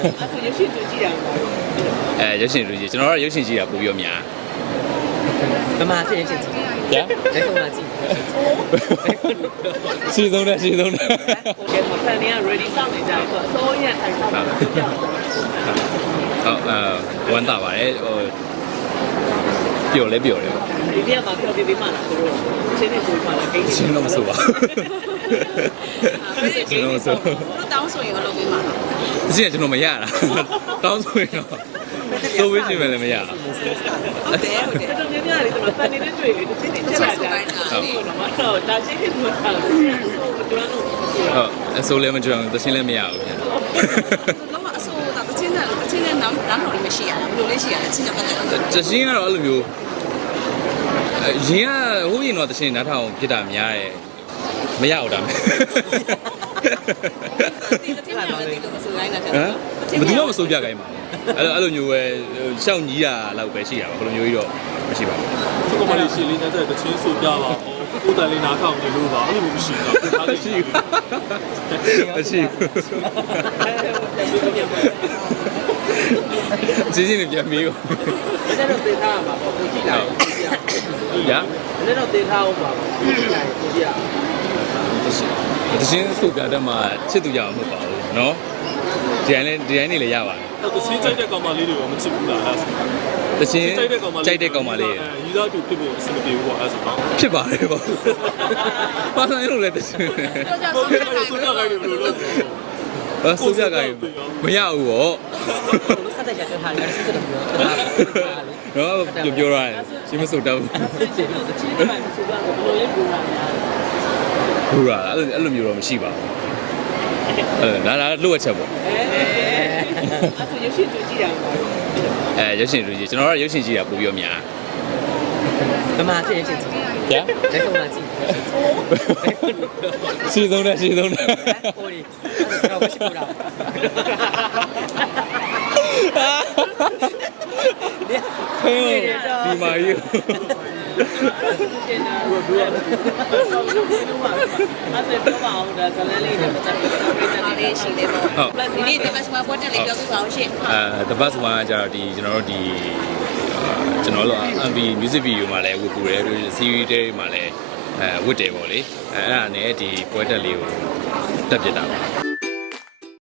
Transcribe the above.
ဆိုရုပ်ရှင်ကြည့်ရအောင်ရုပ်ရှင်လူကြီးကျွန်တော်တို့ရုပ်ရှင်ကြည့်တာပိုပြီးတော့များမမဖြစ်ဖြစ်ကြည့်ဗျာလက်ကုံလာကြည့်စီဆုံးတယ်စီဆုံးတယ်โอเคဖန်နေက ready စောင့်နေကြတယ်ဆိုတော့အစိုးရထိုင်ဆောင်တာပြောပြအောင်ဟုတ်ဝမ်းသာပါတယ်ဟိုပျော်လဲပျော်တယ်ဒီနေ့ကမှပြောပြပေးမှလားသူတို့ချင်းနေဆိုမှလားဂိမ်းရှင်းတော့မဆိုပါရှင်းတော့မဆိုတို့တောင်းဆိုရင်လုပ်ပေးမှာလားအစ်ကကျွန်တော်မရတာတောင်းဆိုရင်တော့ဆိုဝေးရှင်မယ်လည်းမရတာဟုတ်တယ်ဟုတ်တယ်တော်တော်များများလေးကျွန်တော်ဖန်နေတဲ့တွေ့လေချင်းနေချက်လာကြတယ်ဟုတ်တော့ဒါချင်းနေဆိုတာဆိုတော့ကျွန်တော်တို့ဟုတ်အဆိုးလည်းမကြွအောင်သရှင်လည်းမရဘူးဗျာလုံးဝအဆိုးတာတချင်းနဲ့လို့တချင်းနဲ့နားထောင်လို့မရှိရဘူးဘယ်လိုလေးရှိရလဲချင်းနဲ့ပတ်သက်လို့သရှင်ကတော့အဲ့လိုမျိုးရင်ကဟိုးရင်တော့သရှင်နားထောင်ဖြစ်တာများတယ်မရဘူးဒါမဲ့ဒီတချင်းနဲ့လည်းဒီလိုမဆိုတိုင်းတာတဲ့ဟမ်ဘယ်သူမှမစိုးပြခိုင်းပါဘူးအဲ့လိုမျိုးပဲရှောက်ညီးတာလောက်ပဲရှိတာပါဘယ်လိုမျိုးကြီးတော့မရှိပါဘူးဒီကမလေးရှီလေးနဲ့တဲ့ချင်းဆိုပြပါဦးကိုယ်တိုင်လေးနားထောင်နေလို့ပါအဲ့လိုမရှိဘူးကိုထားလေးရှိဘူးမရှိဘူးကြီးကြီးနဲ့ပြန်ပြီးတော့အဲ့တော့သေထားမှာပေါ့ကိုကြည့်လိုက်ညာရအဲ့တော့သေထားအောင်ပါကြည့်လိုက်ကိုကြည့်ရတချင်းစုပြတဲ့မှာချစ်သူကြအောင်မဟုတ်ပါဘူးเนาะဒီတိုင်းနေလည်းရပါတယ်တော့တချင်းကြိုက်တဲ့ကောင်မလေးတွေကမချစ်ဘူးလားအဲ့ဒါတချင်းကြိုက်တဲ့ကောင်မလေးရီသားတူဖြစ်ဖို့အဆင်မပြေဘူးပေါ့အဲ့ဒါဆိုတော့ဖြစ်ပါတယ်ပေါ့ဘာသာရေးလို့လဲတချင်းတို့ကြောင့်ဆိုပြတိုင်းဆိုပြခိုင်းတယ်ဘယ်လိုလုပ်စုပြကိုင်းမရဘူးပေါ့ဆက်တက်ကြပြောထားတယ်ဆက်တက်ပြောထားတယ်နော်ပြောရတယ်ရှင်းမစိုးတော့ဘူးချင်းချင်းပိုင်းဆိုတော့ဘယ်လိုလဲပူလာများဘူရာအဲ့လိုမျိုးတော့မရှိပါဘူးဒါလွတ်ချက်ပေါ့အဲ့ဆိုရုပ်ရှင်ကြည့်ရအောင်ရုပ်ရှင်လူကြီးကျွန်တော်တို့ရုပ်ရှင်ကြည့်တာပိုပြီးတော့များမမဖြစ်ဖြစ်ကြည့်ဗျာလက်ကုံလာကြည့်စီဆုံးတယ်စီဆုံးတယ်ဟိုဒီတော့မရှိဘူးလားဒီမာကြီးကျင်းတာဘူးဘူးဆောင်းလို့ပြောပါအဲ့ဒါပြောပါအောင်ဒါဇလန်းလေးနဲ့ပတ်သက်ပြီးတော့ပြည်တယ်လေးရှိသေးပေါ့ဒီနေ့ဒီမတ်စမပေါ်တက်လေးပြောပြပါအောင်ရှင့် the bus one ကကြတော့ဒီကျွန်တော်တို့ဒီကျွန်တော်တို့ MV music video မှာလည်းဝတ်ပူတယ် series တွေမှာလည်းဝတ်တယ်ပေါ့လေအဲ့ဒါနဲ့ဒီပွဲတက်လေးကိုတက်ပြစ်တာပါ